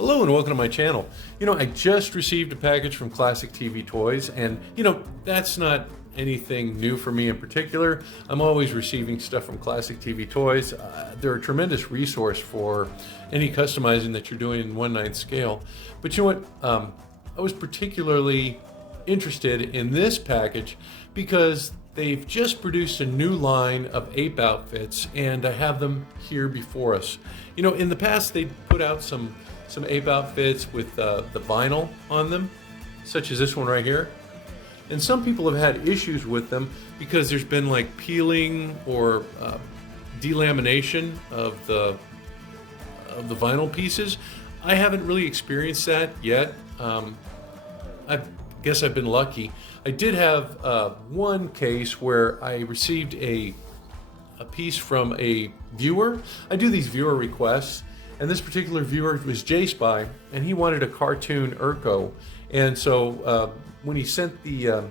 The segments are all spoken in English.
Hello and welcome to my channel. I just received a package from Classic TV Toys, and that's not anything new for me in particular. I'm always receiving stuff from Classic TV Toys. They're a tremendous resource for any customizing that you're doing in 1/9 scale. But you know what? I was particularly interested in this package because they've just produced a new line of ape outfits, and I have them here before us. In the past they put out some ape outfits with the vinyl on them, such as this one right here. And some people have had issues with them because there's been like peeling or delamination of the vinyl pieces. I haven't really experienced that yet. I guess I've been lucky. I did have one case where I received a piece from a viewer. I do these viewer requests, and this particular viewer was J-Spy, and he wanted a cartoon Urko. And so when he sent the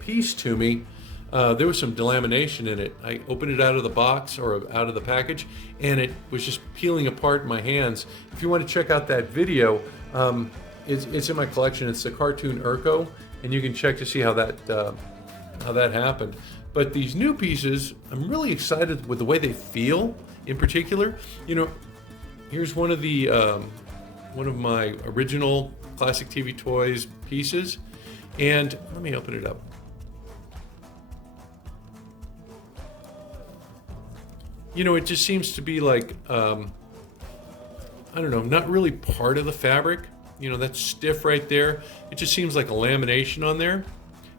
piece to me, there was some delamination in it. I opened it out of the box or out of the package, and it was just peeling apart in my hands. If you want to check out that video, it's in my collection. It's the cartoon Urko, and you can check to see how that happened. But these new pieces, I'm really excited with the way they feel. In particular, here's one of my original Classic TV Toys pieces, and let me open it up. It just seems to be like I don't know, not really part of the fabric. That's stiff right there. It just seems like a lamination on there,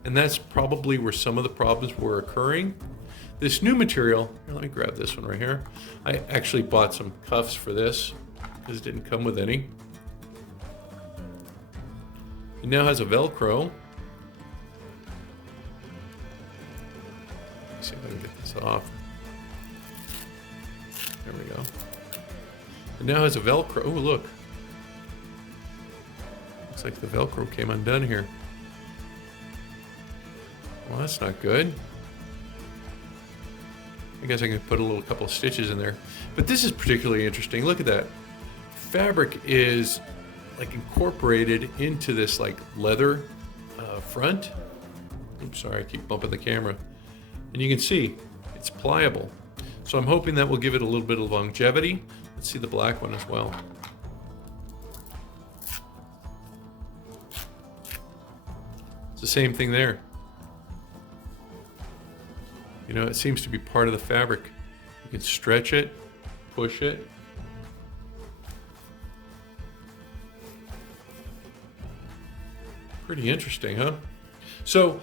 and that's probably where some of the problems were occurring. This new material, here, let me grab this one right here. I actually bought some cuffs for this because it didn't come with any. It now has a Velcro. Let's see if I can get this off. There we go. It now has a Velcro. Oh, look. Looks like the Velcro came undone here. Well, that's not good. I guess I can put a couple of stitches in there. But this is particularly interesting. Look at that. Fabric is like incorporated into this like leather front. Oops, sorry, I keep bumping the camera. And you can see it's pliable. So I'm hoping that will give it a little bit of longevity. Let's see the black one as well. It's the same thing there. It seems to be part of the fabric. You can stretch it, push it. Pretty interesting, huh? So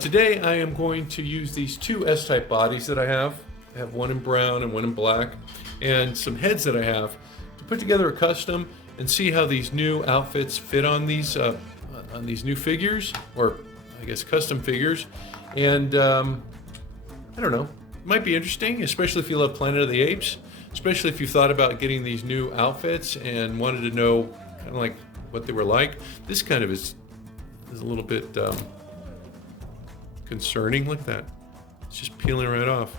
today I am going to use these two S-type bodies that I have. I have one in brown and one in black, and some heads that I have to put together a custom and see how these new outfits fit on these new figures, or I guess custom figures. And I don't know, it might be interesting, especially if you love Planet of the Apes, especially if you thought about getting these new outfits and wanted to know kind of like what they were like. This kind of is a little bit concerning. Look at that. It's just peeling right off.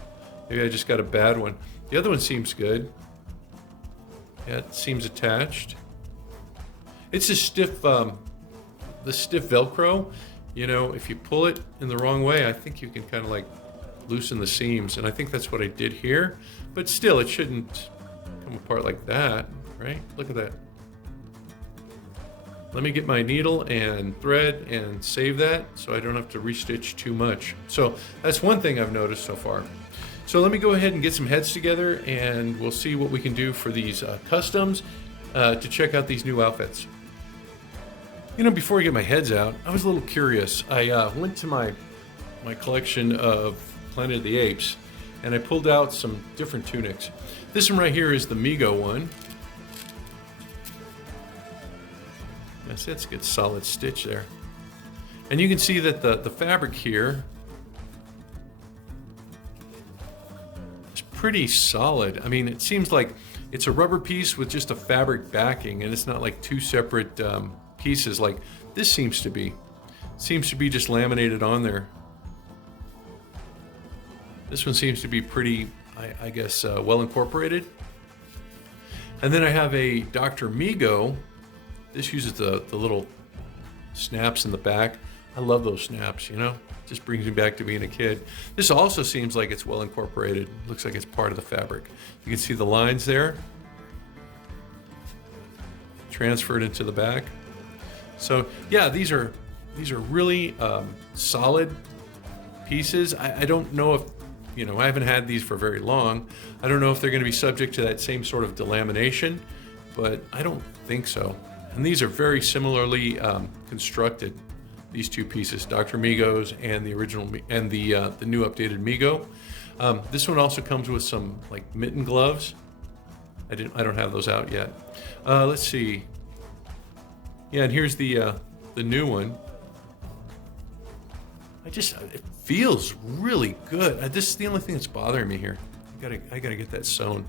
Maybe I just got a bad one. The other one seems good. Yeah, it seems attached. It's a stiff, the stiff Velcro. If you pull it in the wrong way, I think you can kind of like loosen the seams, and I think that's what I did here. But still, it shouldn't come apart like that, right? Look at that. Let me get my needle and thread and save that so I don't have to restitch too much. So that's one thing I've noticed so far. So let me go ahead and get some heads together, and we'll see what we can do for these customs to check out these new outfits. Before I get my heads out, I was a little curious. I went to my collection of Planet of the Apes, and I pulled out some different tunics. This one right here is the Mego one. Yes, that's a good solid stitch there. And you can see that the fabric here is pretty solid. I mean, it seems like it's a rubber piece with just a fabric backing, and it's not like two separate pieces like this seems to be. Seems to be just laminated on there. This one seems to be pretty, I guess, well incorporated. And then I have a Dr. Mego This uses the little snaps in the back. I love those snaps, you know? Just brings me back to being a kid. This also seems like it's well incorporated. Looks like it's part of the fabric. You can see the lines there. Transferred into the back. So yeah, these are really solid pieces. I don't know if, you know, I haven't had these for very long. I don't know if they're going to be subject to that same sort of delamination, but I don't think so. And these are very similarly constructed. These two pieces, Dr. Migo's and the original and the new updated Migo. This one also comes with some like mitten gloves. I don't have those out yet. Let's see. Yeah, and here's the new one. It feels really good. This is the only thing that's bothering me here. I gotta get that sewn.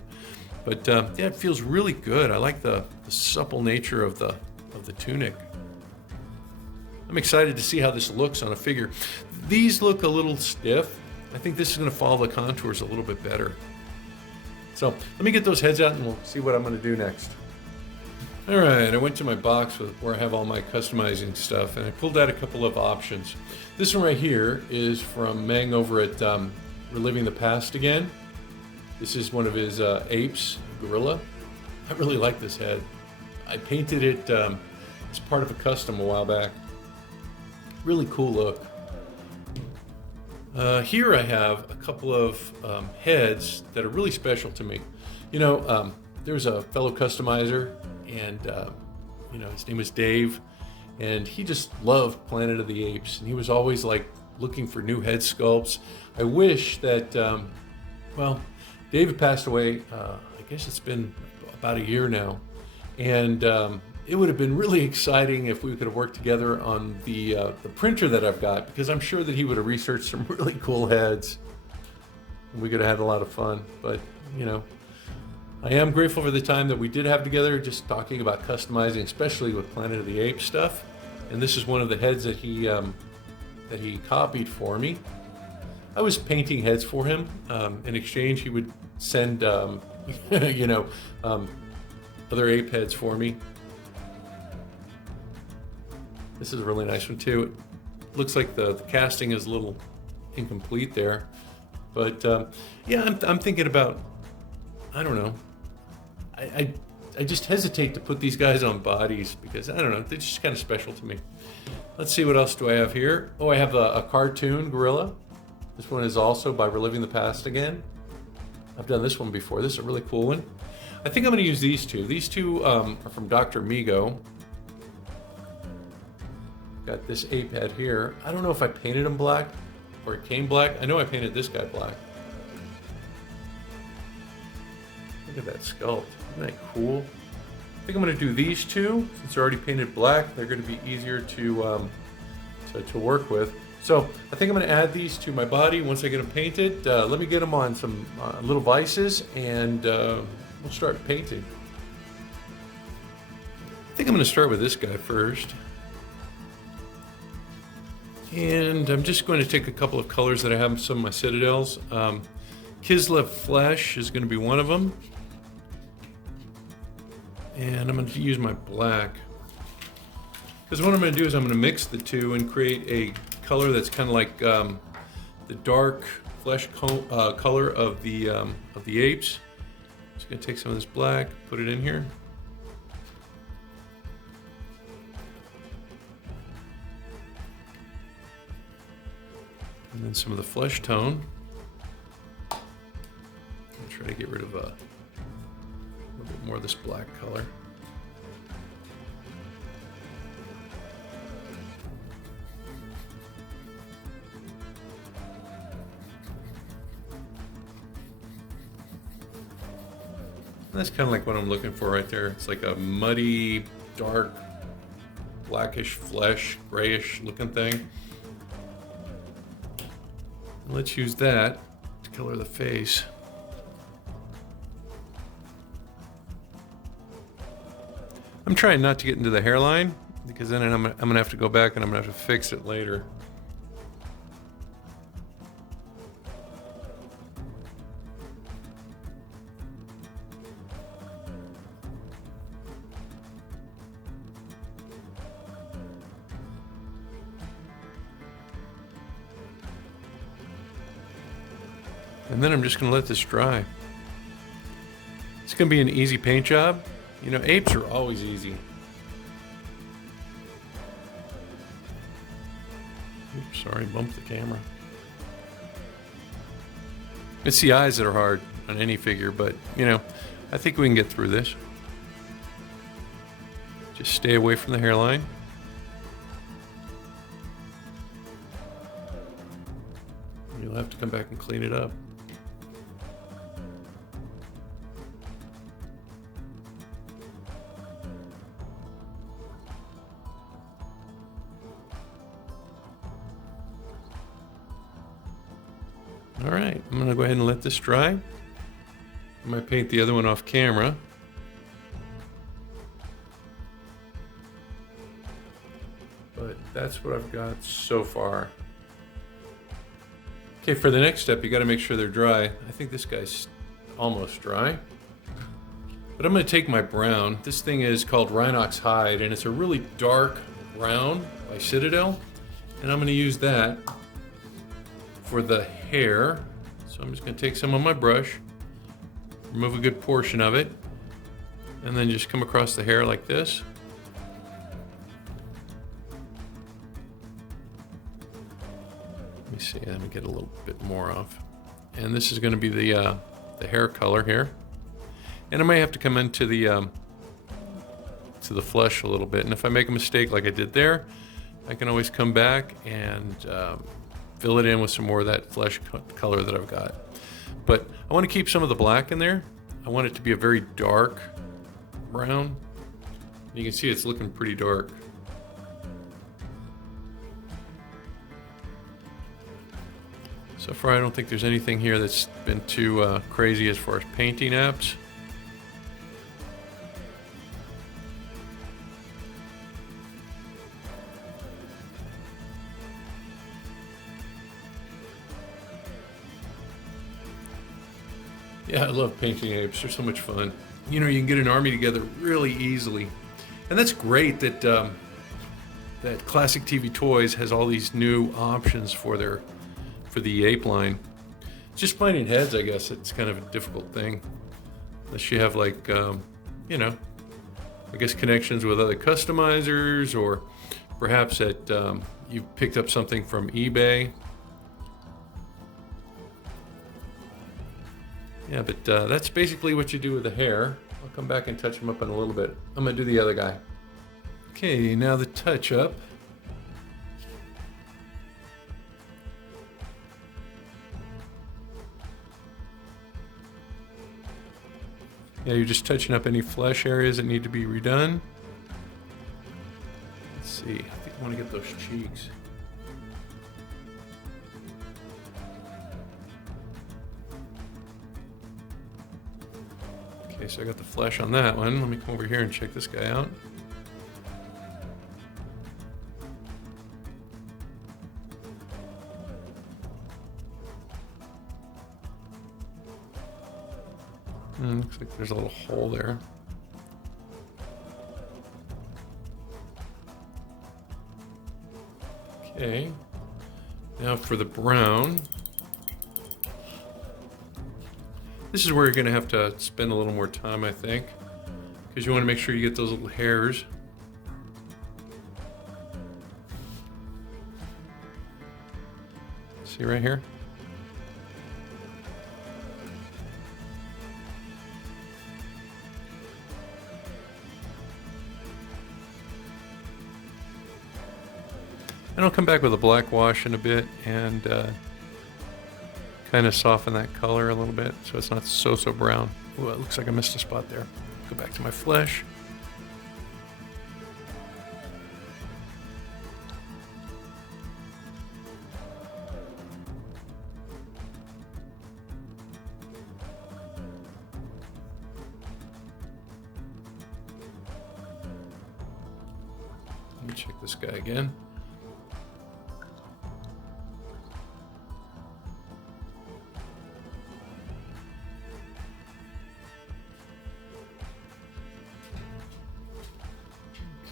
But yeah, it feels really good. I like the supple nature of the tunic. I'm excited to see how this looks on a figure. These look a little stiff. I think this is going to follow the contours a little bit better. So let me get those heads out and we'll see what I'm going to do next. All right, I went to my box where I have all my customizing stuff and I pulled out a couple of options. This one right here is from Meng over at Reliving the Past Again. This is one of his Apes gorilla. I really like this head. I painted it as part of a custom a while back. Really cool look. Here I have a couple of heads that are really special to me. You know, there's a fellow customizer, and you know, his name is Dave, and he just loved Planet of the Apes, and he was always like looking for new head sculpts. I wish that, well, David passed away. I guess it's been about a year now, and it would have been really exciting if we could have worked together on the printer that I've got, because I'm sure that he would have researched some really cool heads and we could have had a lot of fun. But, you know, I am grateful for the time that we did have together just talking about customizing, especially with Planet of the Apes stuff. And this is one of the heads that he copied for me. I was painting heads for him. In exchange, he would send, you know, other ape heads for me. This is a really nice one too. It looks like the casting is a little incomplete there, but yeah, I'm thinking about, I don't know. I just hesitate to put these guys on bodies because I don't know, they're just kind of special to me. Let's see, what else do I have here? Oh, I have a cartoon gorilla. This one is also by Reliving the Past Again. I've done this one before. This is a really cool one. I think I'm going to use these two. These two are from Dr. Migo. Got this ape head here. I don't know if I painted him black or it came black. I know I painted this guy black. Look at that sculpt. Isn't that cool? I think I'm going to do these two since they're already painted black. They're going to be easier to work with. So I think I'm going to add these to my body once I get them painted. Let me get them on some little vices and we'll start painting. I think I'm going to start with this guy first. And I'm just going to take a couple of colors that I have in some of my Citadels. Kislev Flesh is going to be one of them. And I'm going to use my black. Because what I'm going to do is I'm going to mix the two and create a color that's kind of like the dark flesh color of the apes. Just going to take some of this black, put it in here. And then some of the flesh tone. I'm gonna try to get rid of a little bit more of this black color. And that's kind of like what I'm looking for right there. It's like a muddy, dark, blackish flesh, grayish looking thing. Let's use that to color the face. I'm trying not to get into the hairline because then I'm gonna have to go back and I'm gonna have to fix it later. And then I'm just going to let this dry. It's going to be an easy paint job. You know, apes are always easy. Oops, sorry, bumped the camera. It's the eyes that are hard on any figure, but, you know, I think we can get through this. Just stay away from the hairline. You'll have to come back and clean it up. All right, I'm gonna go ahead and let this dry. I might paint the other one off camera. But that's what I've got so far. Okay, for the next step, you gotta make sure they're dry. I think this guy's almost dry. But I'm gonna take my brown. This thing is called Rhinox Hide, and it's a really dark brown by Citadel. And I'm gonna use that for the hair. So I'm just gonna take some on my brush, remove a good portion of it, and then just come across the hair like this. Let me see, let me get a little bit more off. And this is gonna be the hair color here. And I might have to come into the flesh a little bit. And if I make a mistake like I did there, I can always come back and fill it in with some more of that flesh color that I've got. But I want to keep some of the black in there. I want it to be a very dark brown. You can see it's looking pretty dark. So far I don't think there's anything here that's been too crazy as far as painting apps. Yeah, I love painting apes. They're so much fun. You know, you can get an army together really easily. And that's great that that Classic TV Toys has all these new options for the ape line. Just finding heads, I guess, it's kind of a difficult thing. Unless you have like, you know, I guess connections with other customizers, or perhaps that you've picked up something from eBay. Yeah, but that's basically what you do with the hair. I'll come back and touch them up in a little bit. I'm gonna do the other guy. Okay, now the touch up. Yeah, you're just touching up any flesh areas that need to be redone. Let's see, I think I want to get those cheeks. Okay, so I got the flesh on that one. Let me come over here and check this guy out. Looks like there's a little hole there. Okay, now for the brown. This is where you're going to have to spend a little more time, I think, because you want to make sure you get those little hairs. See right here? And I'll come back with a black wash in a bit and kind of soften that color a little bit so it's not so brown. Ooh, it looks like I missed a spot there. Go back to my flesh. Let me check this guy again.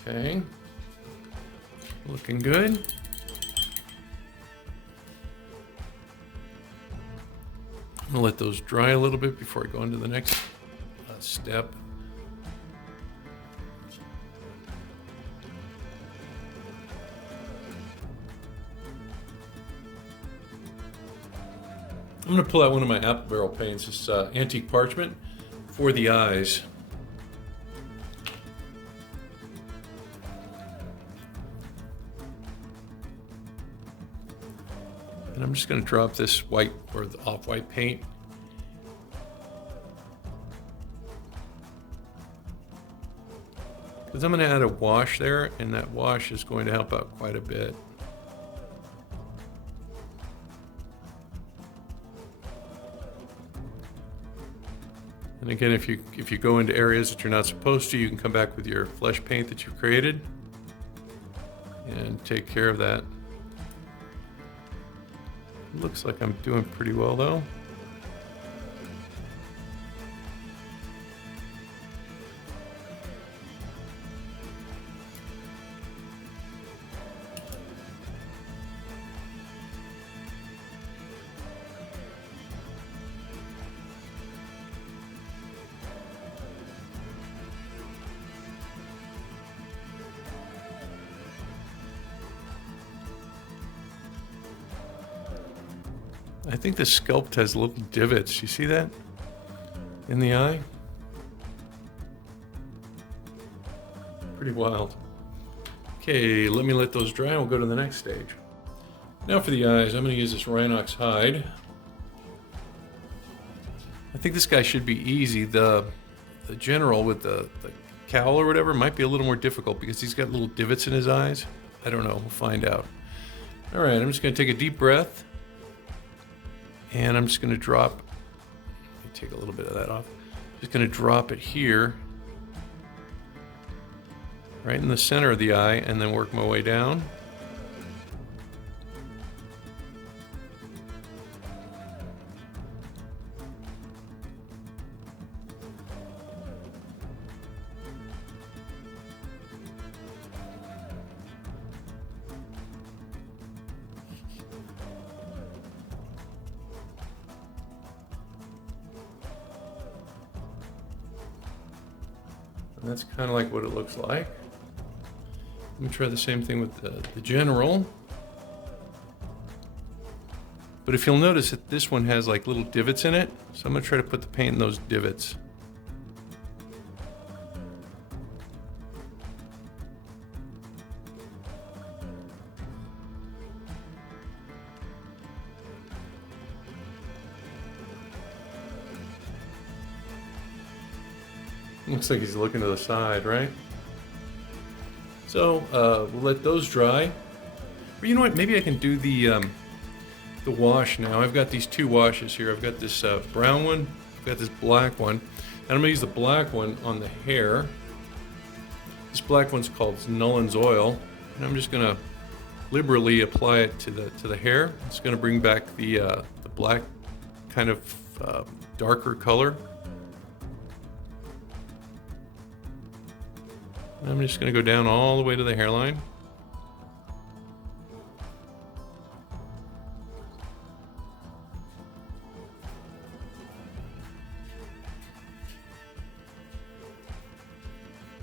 Okay, looking good. I'm I'll let those dry a little bit before I go into the next step. I'm going to pull out one of my apple barrel paints, this antique parchment for the eyes. And I'm just going to drop this white or the off-white paint. Because I'm going to add a wash there, and that wash is going to help out quite a bit. And again, if you go into areas that you're not supposed to, you can come back with your flesh paint that you've created and take care of that. Looks like I'm doing pretty well though. I think the sculpt has little divots. You see that in the eye? Pretty wild. Okay, let those dry and we'll go to the next stage. Now for the eyes, I'm going to use this Rhinox hide. I think this guy should be easy. The general with the cowl or whatever might be a little more difficult because he's got little divots in his eyes. I don't know. We'll find out. All right, I'm just going to take a deep breath. And I'm just going to drop, let me take a little bit of that off. Just going to drop it here, right in the center of the eye, and then work my way down. And that's kind of like what it looks like. Let me try the same thing with the general. But if you'll notice that this one has like little divots in it, so I'm going to try to put the paint in those divots. Looks like he's looking to the side, right? So we'll let those dry. But you know what? Maybe I can do the wash now. I've got these two washes here. I've got this brown one. I've got this black one. And I'm going to use the black one on the hair. This black one's called Nullen's Oil. And I'm just going to liberally apply it to the hair. It's going to bring back the black kind of darker color. I'm just going to go down all the way to the hairline.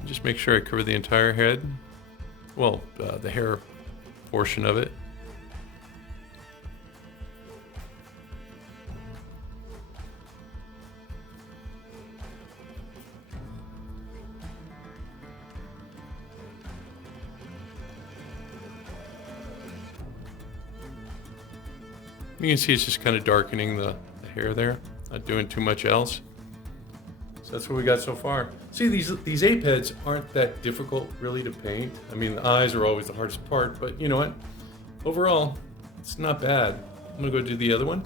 Just make sure I cover the entire head. Well, the hair portion of it. You can see it's just kind of darkening the hair there, not doing too much else. So that's what we got so far. See, these ape heads aren't that difficult really to paint. I mean, the eyes are always the hardest part, but you know what? Overall, it's not bad. I'm gonna go do the other one.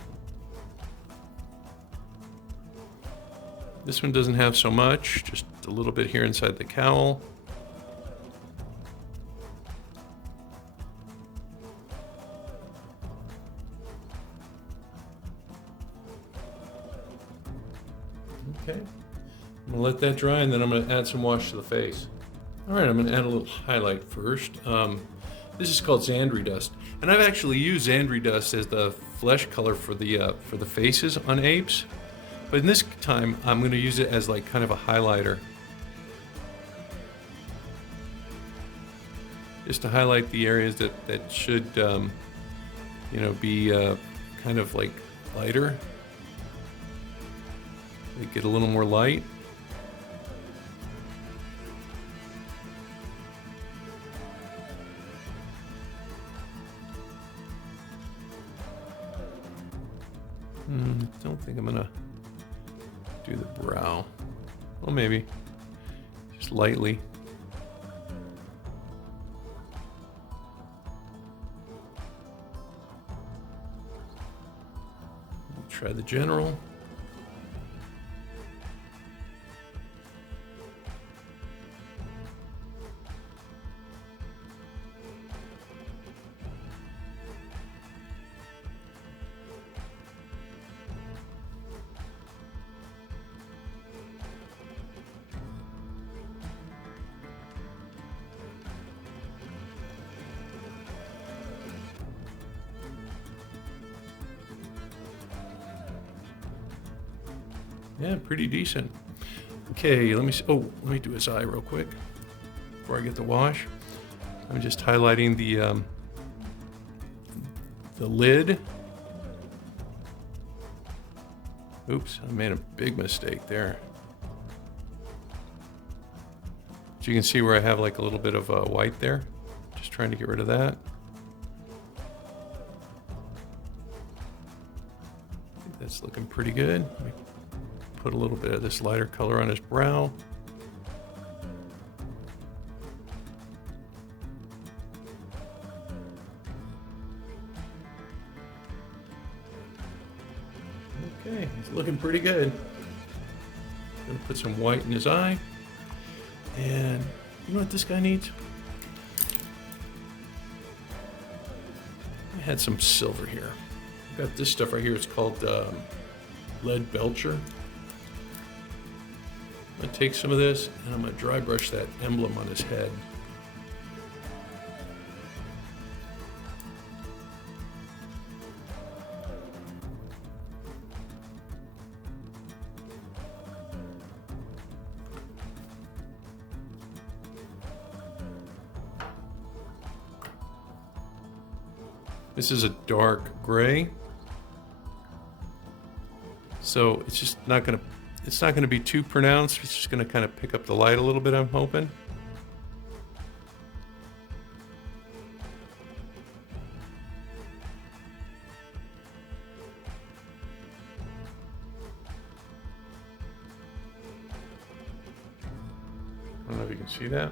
This one doesn't have so much, just a little bit here inside the cowl. Okay, I'm gonna let that dry and then I'm gonna add some wash to the face. All right, I'm gonna add a little highlight first. This is called Xandri dust, and I've actually used Xandri dust as the flesh color for the faces on apes. But in this time, I'm going to use it as like kind of a highlighter, just to highlight the areas that should, you know, be kind of like lighter. They get a little more light. Don't think I'm gonna do the brow. Well, maybe just lightly. Try the general. Yeah, pretty decent. Okay, let me see. Oh, let me do his eye real quick before I get the wash. I'm just highlighting the lid. Oops, I made a big mistake there. So you can see where I have like a little bit of white there. Just trying to get rid of that. I think that's looking pretty good. Put a little bit of this lighter color on his brow. Okay, he's looking pretty good. Gonna put some white in his eye. And you know what this guy needs? I had some silver here. I've got this stuff right here. It's called lead belcher. I'm going to take some of this and I'm going to dry brush that emblem on his head. This is a dark gray, so it's just not going to be too pronounced. It's just going to kind of pick up the light a little bit, I'm hoping. I don't know if you can see that.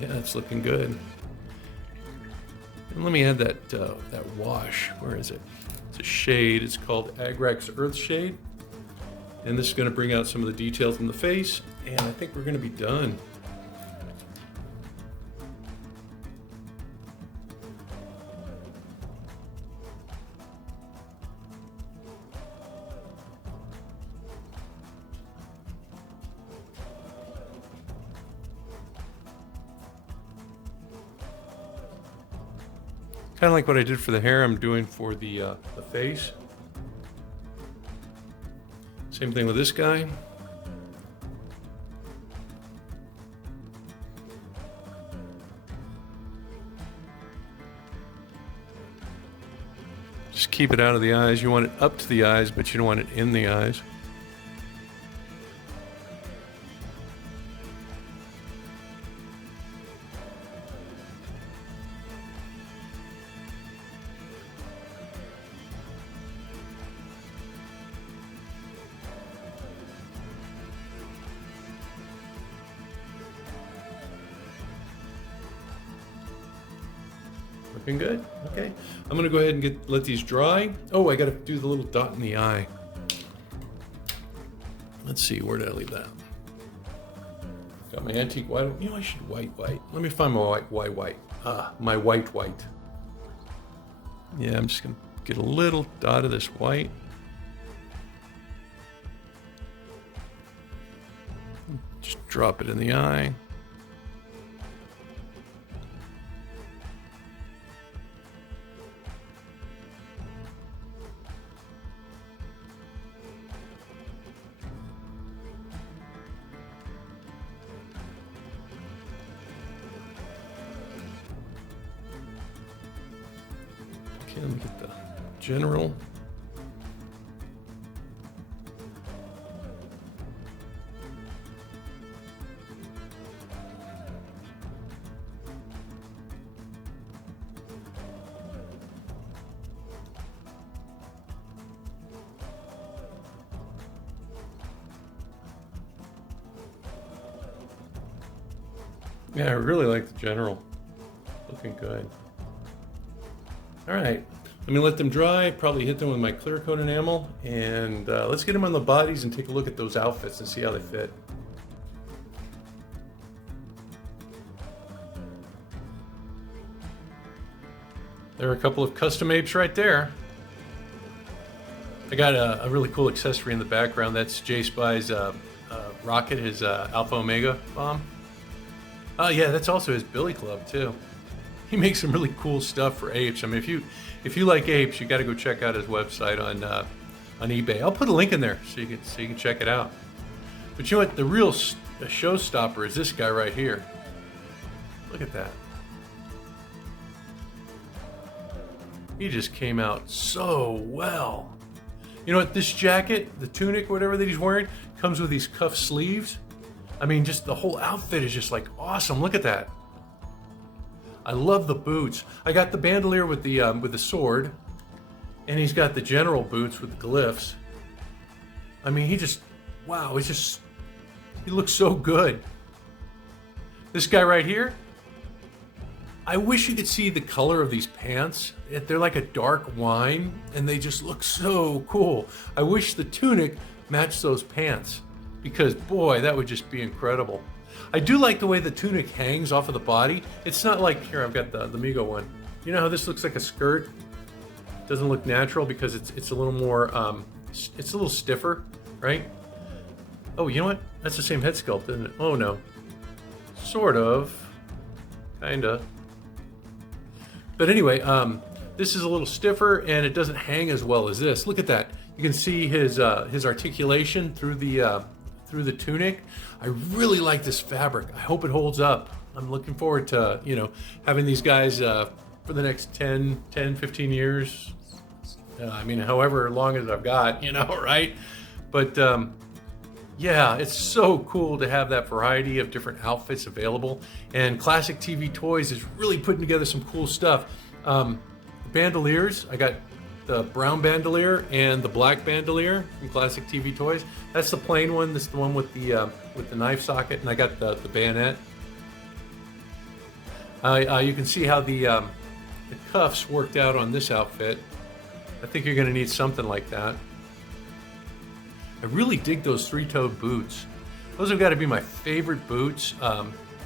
Yeah, it's looking good. And let me add that wash. Where is it? It's a shade. It's called Agrax Earth Shade. And this is going to bring out some of the details in the face. And I think we're going to be done. Kind of like what I did for the hair, I'm doing for the face. Same thing with this guy. Just keep it out of the eyes. You want it up to the eyes, but you don't want it in the eyes. Looking good. Okay, I'm gonna go ahead and let these dry. Oh, I gotta do the little dot in the eye. Let's see, where did I leave that? Got my antique white. You know, I should white. Let me find my white. My white. Yeah, I'm just gonna get a little dot of this white. Just drop it in the eye. Okay, let me get the general. Yeah, I really like the general. Looking good. All right, let me let them dry, probably hit them with my clear coat enamel, and let's get them on the bodies and take a look at those outfits and see how they fit. There are a couple of custom apes right there. I got a really cool accessory in the background. That's J Spy's rocket, his Alpha Omega bomb. Oh yeah, that's also his billy club too. He makes some really cool stuff for apes. I mean, if you like apes, you got to go check out his website on eBay. I'll put a link in there so you can check it out. But you know what? The real showstopper is this guy right here. Look at that. He just came out so well. You know what? This jacket, the tunic, whatever that he's wearing, comes with these cuff sleeves. I mean, just the whole outfit is just like awesome. Look at that. I love the boots. I got the bandolier with the sword, and he's got the general boots with the glyphs. I mean, wow, he looks so good. This guy right here, I wish you could see the color of these pants. They're like a dark wine, and they just look so cool. I wish the tunic matched those pants, because boy, that would just be incredible. I do like the way the tunic hangs off of the body. It's not like, here, I've got the Migo one. You know how this looks like a skirt? Doesn't look natural because it's a little more, it's a little stiffer, right? Oh, you know what? That's the same head sculpt, isn't it? Oh no. Sort of. Kinda. But anyway, this is a little stiffer and it doesn't hang as well as this. Look at that. You can see his articulation through the tunic. I really like this fabric. I hope it holds up. I'm looking forward to, having these guys for the next 10, 15 years. I mean, however long as I've got, right? But yeah, it's so cool to have that variety of different outfits available. And Classic TV Toys is really putting together some cool stuff. The bandoliers, I got the brown bandolier and the black bandolier from Classic TV Toys. That's the plain one. This is the one with the knife socket, and I got the bayonet. You can see how the cuffs worked out on this outfit. I think you're going to need something like that. I really dig those three-toed boots. Those have got to be my favorite boots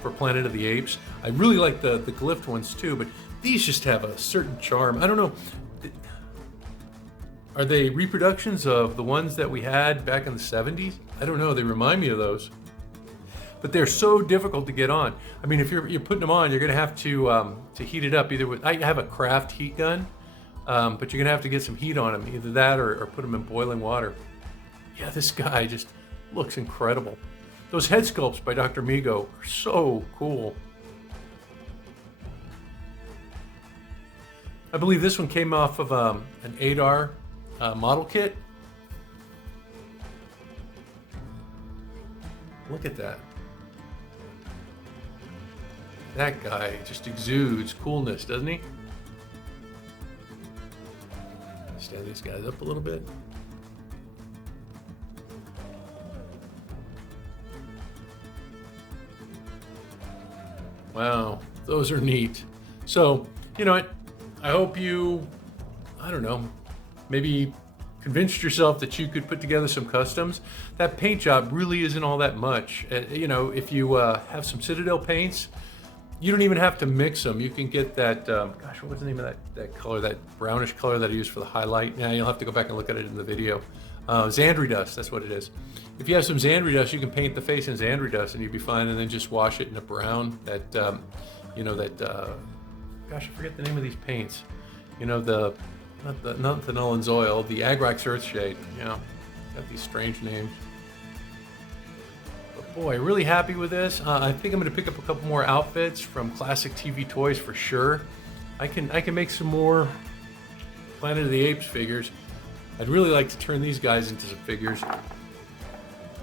for Planet of the Apes. I really like the glyphed ones too, but these just have a certain charm. I don't know. Are they reproductions of the ones that we had back in the 70s? I don't know. They remind me of those. But they're so difficult to get on. I mean, if you're putting them on, you're going to have to heat it up. Either with, I have a craft heat gun, but you're going to have to get some heat on them. Either that or put them in boiling water. Yeah, this guy just looks incredible. Those head sculpts by Dr. Migo are so cool. I believe this one came off of an ADAR model kit. Look at that. That guy just exudes coolness, doesn't he? Stand these guys up a little bit. Wow, those are neat. So, you know what? I hope you, I don't know, maybe convinced yourself that you could put together some customs. That paint job really isn't all that much. If you have some Citadel paints, you don't even have to mix them. You can get that, gosh, what was the name of that color, that brownish color that I used for the highlight? Yeah, you'll have to go back and look at it in the video. Xandri dust, that's what it is. If you have some Xandri dust, you can paint the face in Xandri dust and you'd be fine, and then just wash it in a brown, gosh, I forget the name of these paints. Not the Nolans Oil, the Agrax Earthshade. Got these strange names. But boy, really happy with this. I think I'm going to pick up a couple more outfits from Classic TV Toys for sure. I can make some more Planet of the Apes figures. I'd really like to turn these guys into some figures. Let's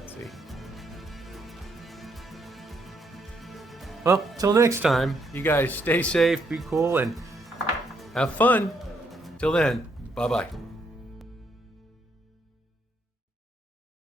see. Well, till next time, you guys stay safe, be cool, and have fun. Till then, bye-bye.